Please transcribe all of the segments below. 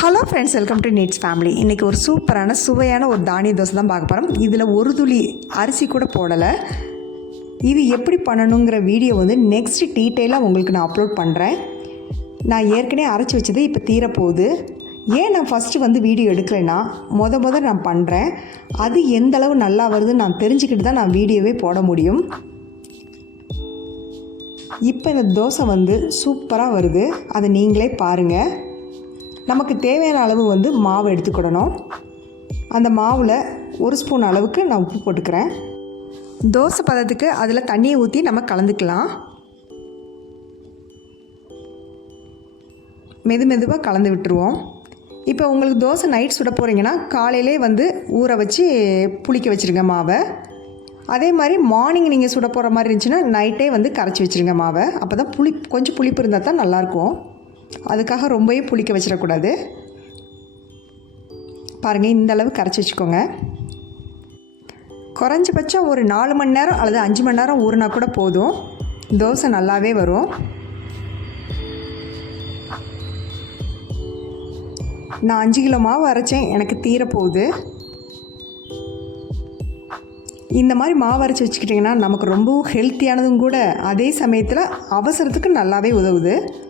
Hello friends welcome to Neets family இன்றைக்கி ஒரு சூப்பரான சுவையான ஒரு தானிய தோசை தான் பார்க்க போகிறோம் இதில் ஒரு துளி அரிசி கூட போடலை. இது எப்படி பண்ணணுங்கிற வீடியோ வந்து நெக்ஸ்ட் டீட்டெயிலாக உங்களுக்கு நான் அப்லோட் பண்ணுறேன் நான் ஏற்கனவே அரைச்சி வச்சது இப்போ தீரப்போகுது. ஏன் நான் ஃபஸ்ட்டு வந்து வீடியோ எடுக்கலைன்னா மொத முத நான் பண்ணுறேன் அது எந்த அளவு நல்லா வருதுன்னு நான் தெரிஞ்சுக்கிட்டு தான் நான் வீடியோவே போட முடியும். இப்போ இந்த தோசை வந்து சூப்பராக வருது. அதை நீங்களே பாருங்கள் நமக்கு தேவையான அளவு வந்து மாவு எடுத்துக்கிடணும். அந்த மாவில் ஒரு ஸ்பூன் அளவுக்கு நான் உப்பு போட்டுக்கிறேன். தோசை பதத்துக்கு அதில் தண்ணியை ஊற்றி நம்ம கலந்துக்கலாம். மெது மெதுவாக கலந்து விட்டுருவோம். இப்போ உங்களுக்கு தோசை நைட் சுட போகிறீங்கன்னா காலையிலே வந்து ஊற வச்சு புளிக்க வச்சுருங்க மாவை. அதே மாதிரி மார்னிங் நீங்கள் சுட போகிற மாதிரி இருந்துச்சுன்னா நைட்டே வந்து கரைச்சி வச்சுருங்க மாவை. அப்போ தான் புளி கொஞ்சம் புளிப்பு இருந்தால் தான் நல்லாயிருக்கும். அதுக்காக ரொம்பவே புளிக்க வச்சிடக்கூடாது. பாருங்கள் இந்த அளவு கரைச்சி வச்சுக்கோங்க. குறைஞ்சபட்சம் ஒரு நாலு மணி நேரம் அல்லது அஞ்சு மணி நேரம் ஊறினா கூட போதும். தோசை நல்லாவே வரும். நான் அஞ்சு கிலோ மாவு அரைச்சேன் எனக்கு தீரப்போகுது இந்த மாதிரி மாவு அரைச்சி வச்சுக்கிட்டிங்கன்னா நமக்கு ரொம்பவும் ஹெல்த்தியானதும் கூட அதே சமயத்தில் அவசரத்துக்கு நல்லாவே உதவுது.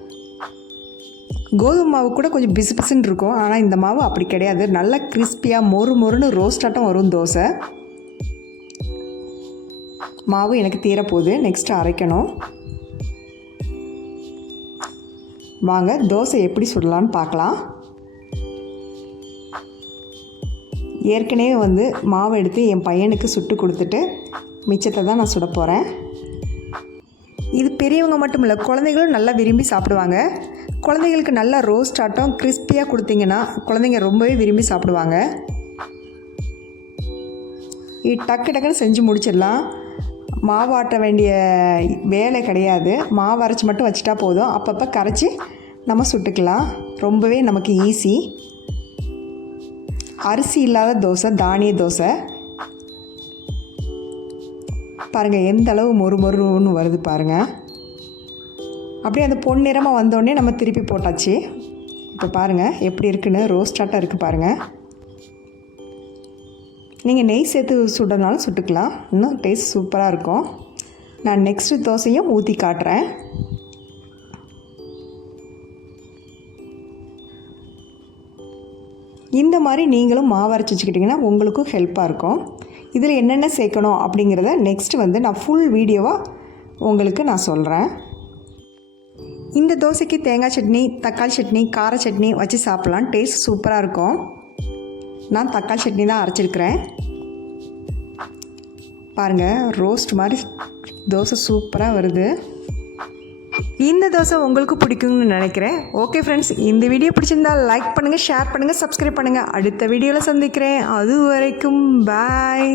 கோதுமை மாவு கூட கொஞ்சம் பிசு பிசுன்னு இருக்கும். ஆனால் இந்த மாவு அப்படி கிடையாது. நல்லா கிறிஸ்பியாக மொறு மொறுன்னு ரோஸ்டாட்டம் வரும் தோசை. மாவு எனக்கு தீரப்போகுது நெக்ஸ்ட்டு அரைக்கணும். வாங்க தோசை எப்படி சுடலான்னு பார்க்கலாம். ஏற்கனவே வந்து மாவு எடுத்து என் பையனுக்கு சுட்டு கொடுத்துட்டு மிச்சத்தை தான் நான் சுட போகிறேன் இது பெரியவங்க மட்டும் இல்லை குழந்தைகளும் நல்லா விரும்பி சாப்பிடுவாங்க. குழந்தைகளுக்கு நல்லா ரோஸ்ட் ஆட்டம் கிறிஸ்பியாக கொடுத்தீங்கன்னா குழந்தைங்க ரொம்பவே விரும்பி சாப்பிடுவாங்க. இது டக்கு டக்குன்னு செஞ்சு முடிச்சிடலாம். மாவு ஆட்ட வேண்டிய வேலை கிடையாது. மாவு அரைச்சி மட்டும் வச்சுட்டா போதும். அப்பப்போ கரைச்சி நம்ம சுட்டுக்கலாம். ரொம்பவே நமக்கு ஈஸி அரிசி இல்லாத தோசை தானிய தோசை. பாருங்கள் எந்த அளவு மொறு மொறுன்னு வருது பாருங்கள் அப்படியே அந்த பொன்னிறமாக வந்தோடனே நம்ம திருப்பி போட்டாச்சு. இப்போ பாருங்கள் எப்படி இருக்குன்னு ரோஸ்டாட்டாக இருக்குது பாருங்கள் நீங்கள் நெய் சேர்த்து சுடுறதுனாலும் சுட்டுக்கலாம். இன்னும் டேஸ்ட் சூப்பராக இருக்கும். நான் நெக்ஸ்ட்டு தோசையும் ஊற்றி காட்டுறேன். இந்த மாதிரி நீங்களும் மாவு அரைச்சி வச்சுக்கிட்டிங்கன்னா உங்களுக்கும் ஹெல்ப்பாக இருக்கும். இதில் என்னென்ன சேர்க்கணும் அப்படிங்கிறத நெக்ஸ்ட் வந்து நான் ஃபுல் வீடியோவாக உங்களுக்கு நான் சொல்கிறேன் இந்த தோசைக்கு தேங்காய் சட்னி தக்காளி சட்னி கார சட்னி வச்சு சாப்பிட்லாம். டேஸ்ட் சூப்பராக இருக்கும். நான் தக்காளி சட்னி தான் அரைச்சிருக்கிறேன். பாருங்கள் ரோஸ்ட் மாதிரி தோசை சூப்பராக வருது. இந்த தோசை உங்களுக்கு பிடிக்கும்னு நினைக்கிறேன். ஓகே ஃப்ரெண்ட்ஸ் இந்த வீடியோ பிடிச்சிருந்தா லைக் பண்ணுங்கள் ஷேர் பண்ணுங்கள் சப்ஸ்கிரைப் பண்ணுங்கள் அடுத்த வீடியோவில் சந்திக்கிறேன். அது வரைக்கும் பாய்